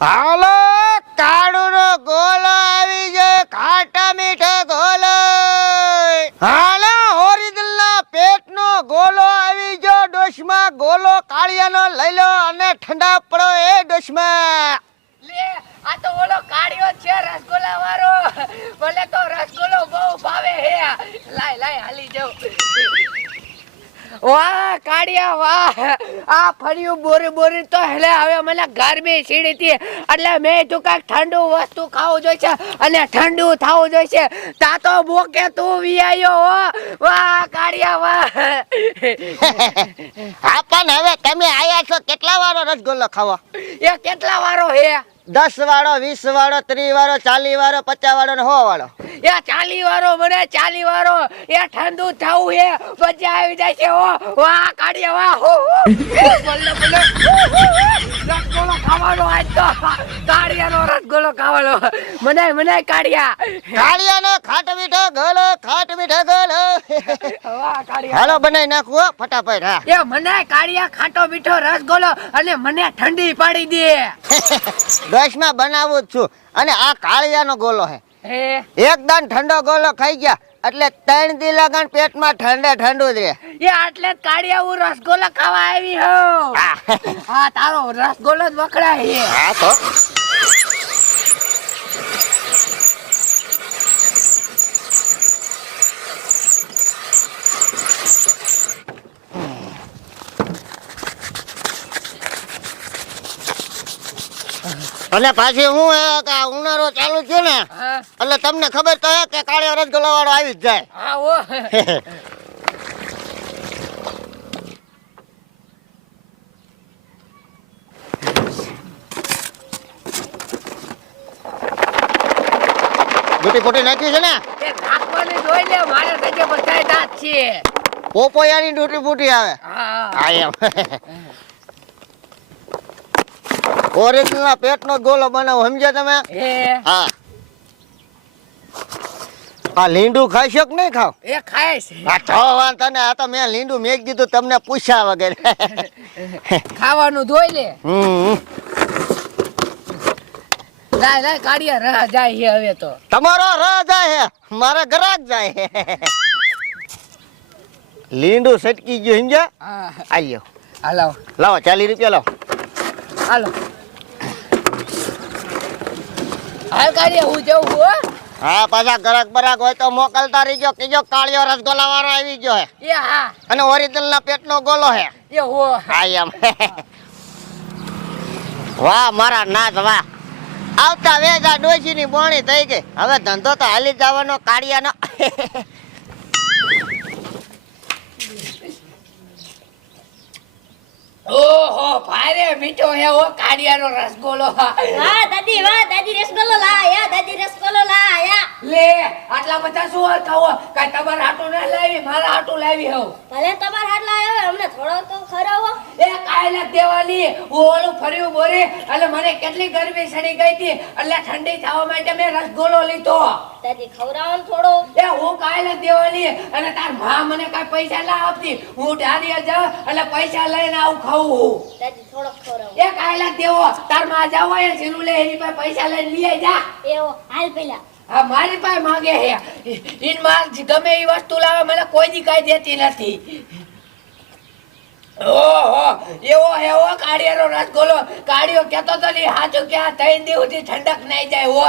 હાલો, કાળુનો ગોલો આવી ગયો, ખાટા મીઠા ગોલો. હાલો, ઓરિજિનલના પેટનો ગોલો આવી ગયો ડોશમાં ગોલો કાળિયાનો લઈ લો અને ઠંડા પડો એ ડોશમાં લે, આ તો ઓલો કાળિયો છે રસગુલ્લા વાળો ભલે તો રસગુલ્લો બહુ ભાવે હે. લાય લાય, હાલી જાઉં. વાહ કાળિયા વાહ. આ ફર્યું બોરી બોરી તો હેલે હવે મને ગરમી છીડી હતી. એટલે મેં તું કાંઈક ઠંડુ વસ્તુ ખાવું જોઈશે અને ઠંડુ થવું જોઈશે. તા તો બોકે તું વિયાયો હો. વાહ કાળિયા વાહ. હા પણ હવે તમે આયા છો કેટલા વાળો રસગુલ્લો ખાવા? એ કેટલા વારો હે? દસ વાળો વીસ વાળો ત્રીસ વાળો ચાલીસ વાળો પચાસ વાળો ને સો વાળો. એ ચાલી વાળો મને ચાલી વાળો. એ ઠંડુ થવું હે મજા આવી જાય છે ઓ વાહ કાઢીએ વાહ હો હો. બોલે બોલે ખાવાનો આજ તો કાળિયાનો રસગુલ્લો ખાવાનો. મને મને કાળિયા. કાળિયાનો ખાટ મીઠો ગોલો ખાટ મીઠો ગોલો. હાલો બનાવી નાખું હો, ફટાફટ હા. એ મને કાળિયા ખાટો મીઠો રસગુલ્લો અને મને ઠંડી પાડી દે. દસમાં બનાવું જ છું. અને આ કાળિયાનો ગોલો હે. એકદમ ઠંડો ગોલો ખાઈ ગયા. એટલે ત્રણ દી લગન પેટમાં ઠંડે ઠંડુ જ રહે. એ આટલે કાળિયા હું રસગોલો ખાવા આવી હો. હા. તારો રસગોલો જ વખડાય છે. હા તો. અને પાછી હું હે કે આ ઉનાળો ચાલુ છે ને એટલે તમને ખબર તો હે કે કાળિયો રસગુલ્લો વાળો આવી જ જાય. હા ઓ નાખ્યું છે ને? એ નાખવાની જોઈ લે મારે સજે બધાય દાંત છે પોપોયાની ડૂટી ફૂટી આવે. હા. એમ. ઓરિજિનલ પેટનો ગોલો બનાવો સમજ્યા તમે? હા. આ લીંડું ખાઈ શક નહીં ખાવ? એ ખાય છે. આ તો વાંધો ને આ તો મેં લીંડું મેક દીધું તમને પૂછ્યા વગર. ખાવાનું ધોઈ લે. હમ. લાય લાય કાઢીએ રહ જાય છે હવે તો. તમારો રહ જાય હે મારા ગરાક જાય હે. લીંડું સટકી ગયું સમજ્યા? હા. આલ્યો. હાલો લાવો. ચાલીસ રૂપિયા લાવો. હાલો. હાલ કાઢીએ હું જવું હો. હા પાછા ગરક બરાક હોય તો મોકલતા રહીજો. કીજો કાળિયો રસગોલા વાળો આવી ગયો હે. એ હા. અને ઓરિજિનલ ના પેટનો ગોલો હે. એ હો. હા એમ. વાહ મારા નાથ વાહ. આવતા વેજા ડોશી ની બોણી થઈ ગઈ. હવે ધંધો તો હાલી જવાનો કાળિયાનો. ઓહો. ભારે મીઠો હે ઓ કાઢિયાનો રસગોલો. વાહ દાદી વાહ દાદી રસગોલો લાયા દાદી રસગોલો લાયા. લે આટલા બધા શું ખાવો? કાઈ તમારા હાટું ના લાવી મારા હાટું લાવી હો ભલે તમાર હાથ લાયો થોડો તો ખરાવો. એ કાયલા દેવાની ઓળું ફર્યું બોરે એટલે મને કેટલી ગરમી સડી ગઈ હતી. એટલે ઠંડી થવા માટે મેં રસગુલ્લો લીધો. દાદી ખવરાવન થોડો. એ હું કાયલા દેવાની અને તારમાં મને કાઈ પૈસા ના આપતી. હું ડારિયા જાઉં એટલે પૈસા લઈને આવું ખાવું દાદી થોડો ખવરાવ એ કાયલા દેવો તારમાં જાવ હોય જીરું લે એની પાસે પૈસા લઈને લઈ જા. એવો હાલ પેલા. આ મારી પાસે માંગે હે ઇન માર ગમે એ વસ્તુ લાવે મને કોઈ દી કઈ દેતી નથી. ઓહો એવો એવો કાળિયાનો રસગોલો. કાળિયો કેતો તો ની હાચું કે આ ત્રણ દિવસથી ઠંડક નહીં જાય હો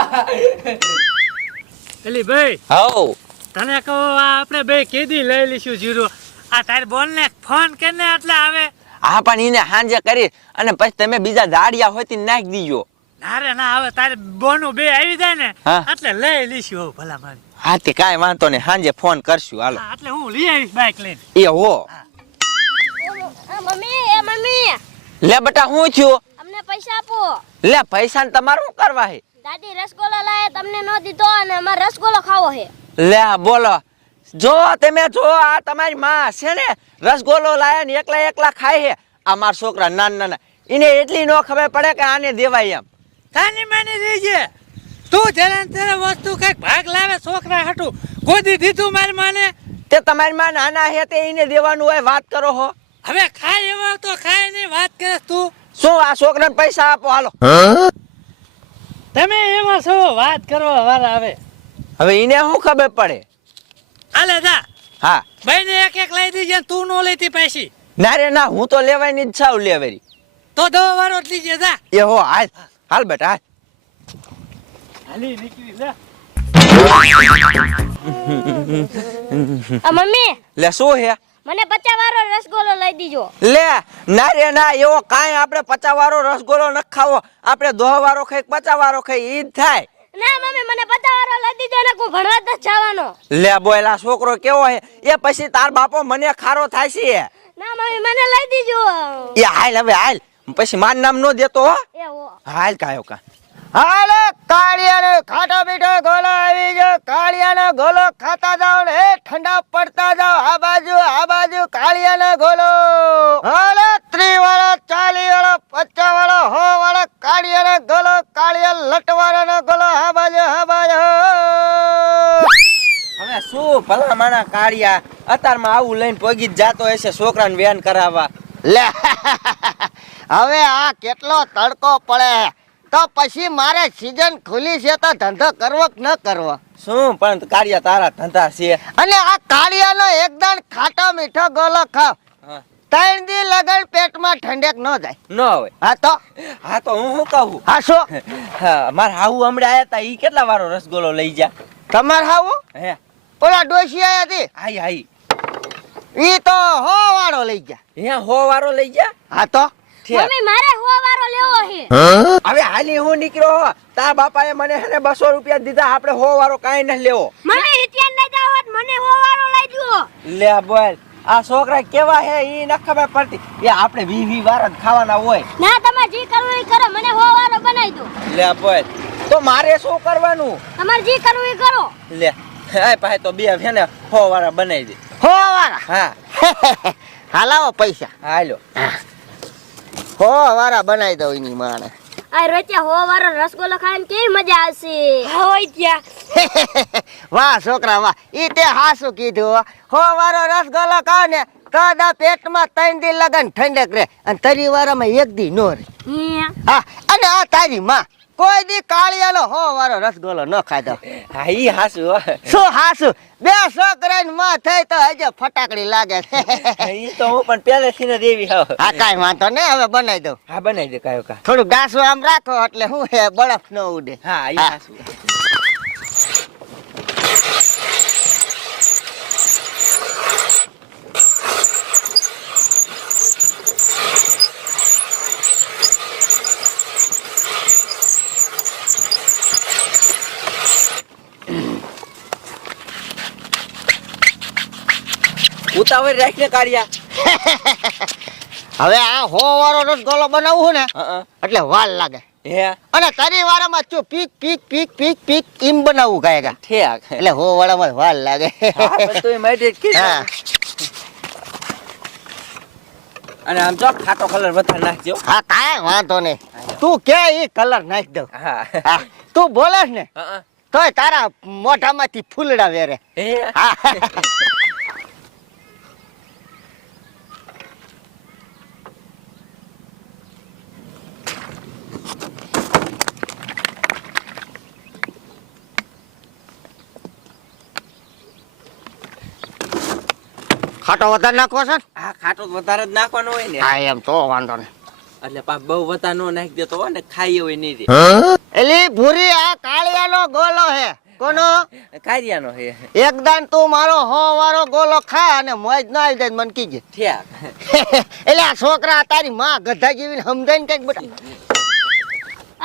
એલી ભાઈ હવ તને કહું આપણે બે કેદી લઈ લઈશું જીરો. આ તારી બોલ ને ફોન કરીને એટલે આવે? હા પણ એને હાંજે કરી અને પછી તમે બીજા દાડિયા હોય તે નાખી દીજો. ના રે ના હવે તારે બોનું બે આવી જાય ને. એટલે લઈ લઈશું ભલા મારી. હા તે કાંઈ વાંધો નહીં હાંજે ફોન કરશું હાલો. હા, એટલે હું લઈ આવીશ બાઈક લઈને. એ હો. મમ્મી એ મમ્મી. લે બેટા હું થયું? અમને પૈસા આપો. લે પૈસા ને તમારે શું કરવા હે? દાદી રસગુલ્લો લાય તમને નો દીધો અને અમારે રસગુલ્લો ખાવો હે. લે બોલો. જો તમે જો આ તમારી માં છે ને રસગોલો લાયા ને એકલા એકલા ખાય હે. આ મારા છોકરા નાના નાના. એને એટલી નો ખબર પડે કે આને દેવાય એમ. તાની માની રહીજે તું જેને તેરે વસ્તુ કંઈક ભાગ લાવે છોકરા હાટું. કોઈ દીધું મારી માને. તે તમારી માં નાના હે તે એને દેવાનું હોય વાત કરો હો. હવે ખાય એવા તો ખાય નહીં વાત કરે તું. શું આ છોકરાને પૈસા આપો હાલો. તમે એમાં શું વાત કરવા વાળા આવે હવે એને શું ખબર પડે? હાલે દા હા. ભાઈને એક એક લઈ દીજે તું નો લેતી પૈસી ના રે ના હું તો લેવાની જ છાવ લેવેરી. તો દવા વાળો જ લીજે દા એ હો હાલ. હાલ બેટા હાલ. હાલી નીકળી જા મમ્મી. લે શું હે? મને પચાસ વાળો રસગોલો લઈ દીજો. લે ના રે ના એવો કાંઈ આપણે પચા વાળો રસગોલો ન ખાવો. આપણે દોહ વાળો ખાઈ પચા વાળો ખાઈ ઈ જ થાય. ના મમ્મી મને પચાસ વાળો લઈ દીજો ને હું ભણવા જ જવાનો. લે બોયલા છોકરો કેવો હે? એ પછી તાર બાપો મને ખારો થાય છે. ના મમ્મી મને લઈ દીજો. એ હાલ હવે હાલ. પછી માર નામ નો દેતો હો. હાલ કાયો કા. હાલે કાળિયાનો ખાટો મીઠો ગોલો આવી ગયો. કાળિયાનો ગોલો ખાતા જાઓ ને ઠંડા પડતા જાઓ. આ બાજુ આ બાજુ કાળિયાનો ગોલો. હાલે ત્રી વાળો ચાલી વાળો પચાસ વાળો હો વાળો કાળિયાનો ગોલો કાળિયા લટવાળાનો ગોલો. આ બાજુ આ બાજુ હવે શું ભલા માણા કાળિયા? અત્યારમાં આવું લઈને પગી જ જાતો હશે છોકરાને વેન કરાવવા. લે હવે આ કેટલો તડકો પડે? તો પછી મારે સીઝન ખુલી છે તો ધંધો કરવો કે ન કરવો? શું? પણ કાળિયા તારા ધંધા છે. અને આ કાળિયાનો એકદમ ખાટો મીઠો ગોલો ખાવ. ત્રણ દી લગન પેટમાં ઠંડક ન જાય. ન હોય હા તો? હા તો હું શું કહું? હા શું? હા મારા હાહુ હમણાં આયા તા ઈ કેટલા વારો રસગોલો લઈ જા તમાર હાવું હે. ઓલા ડોશી આયા હતી આઈ આઈ. ઈ તો હો વાળો લઈ ગયા. હે હો વારો લઈ જા હા તો. મમ્મી મારે હો લેવો છે હવે હાલી હું નીકળ્યો હો. તારા બાપાએ મને હે ને રૂપિયા દીધા આપણે હો વારો ન લેવો. મમ્મી હિતિયાન લઈ જાવ મને હો લઈ જુઓ. લે બોલ. આ છોકરા કેવા હે ઈ ન ખબર પડતી. એ આપણે વી વી વાર જ ખાવાના હોય. ના તમે જે કરવું એ કરો મને હો બનાવી દો. લે બોલ. તો મારે શું કરવાનું? તમારે જી કરવું એ કરો. લે. આ પાસે તો બે છે ને હો વાળા બનાવી દે. હો વાળા હા. હાલાવો પૈસા. હાલો. હો. વાળા બનાવી દઉં એની માને આ રોચે હો વારો રસગોલો ખાઈને કેવી મજા આવશે? હોય ત્યાં. વાહ છોકરા વાહ. ઈ તે હાસું કીધું હો. હો વાળો રસગોલો ખાવ ને કદા પેટમાં ત્રણ દી લગન ઠંડક રે અને તરી વારામાં એક દી નો રે હા અને આ તારી માં. કોઈ દી કાળિયાનો હો વાળો રસગોલો ન ખાધો. હા ઈ હાસુ શું હાસુ? બે છોકરાની માં થઈ તો હજે ફટાકડી લાગે છે. ઈ તો હું પણ પહેલેથી ને દેવી હા હા કાઈ વાંધો ને હવે બનાવી દઉં. હા બનાવી દે કાયો કા થોડું ગાસું આમ રાખો એટલે શું હે બરફ ન ઉડે. હા ઈ હાસુ. ઉતાવળ રાખીને કાઢ્યા હવે આ હો વાળો રસગોલો બનાવવું ને એટલે વાલ લાગે. અને તારી વાળામાં ચો પીક પીક પીક પીક પીક ઈમ બનાવવું કાંઈ ઠેક એટલે હો વાળામાં વાલ લાગે અને આમ જો ખાટો કલર વધારે નાખજો. હા કાંઈ વાંધો નહીં. તું કે એ કલર નાખી દઉં. હા. તું બોલે ને તોય તારા મોઢામાંથી ફૂલડા વેરે. હે. ખાટો વધારે નાખવો છે હા ખાટો વધારે જ નાખવાનો હોય ને. હા એમ તો વાંધો નહીં. એટલે પા બહુ વધારે નો નાખી દેતો હોય ને ખાઈ હોય નહીં રે એલી ભૂરી આ કાળિયાનો ગોલો હે. કોનો? કાળિયાનો હે. એકદમ તું મારો હો વાળો ગોલો ખા અને મોજ ના આવી જાય મને કીજે. ઠ્યા એટલે આ છોકરા તારી માં ગધા જેવી સમજાય ને કંઈક બેટા.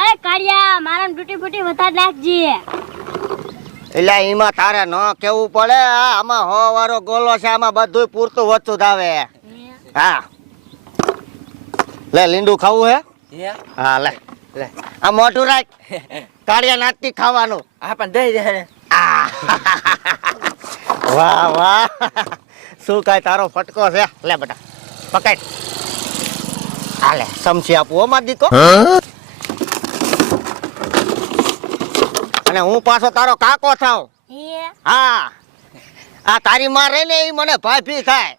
અરે કાળિયા મારા ડૂટી ફૂટી વધારે નાખજે. એટલે એમાં તારે ન કેવું પડે આ આમાં હો વારો ગોલો છે આમાં બધું પૂરતું વચ્ચું જ આવે. હા. લે લીંડું ખાવું હે? હે? હા લે લે. આ મોટું રાખ. કાળિયા નાતી ખાવાનું. હા પણ દઈ દે વાહ વાહ. શું કાય તારો ફટકો છે? લે બેટા પકડ. હાલે સમસી આપું હો માર દીકો. અને હું પાછો તારો કાકો થાવ હા? આ તારી માં રહી ને એ મને ભાભી થાય.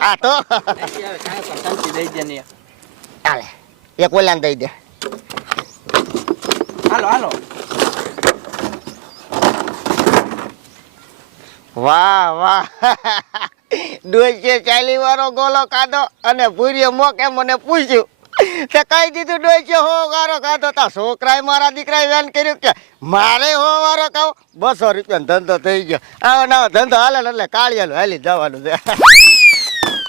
હા? તો. ચાલે. એક ઓલાને દઈ દે. હાલો હાલો. વાહ વાહ. ડોસે ચાલી વાળો ગોલો ખાધો અને ભૂરીએ મોકે મને પૂછ્યું? તે કહી દીધું છે હો, વારો ખાધો તા, છોકરાએ મારા દીકરાએ વેન કર્યું કે, મારે હો, વારો કાવ બસો રૂપિયાનો ધંધો થઈ ગયો. આવો ના ધંધો હાલે એટલે કાળિયાલું હાલી જવાનું છે.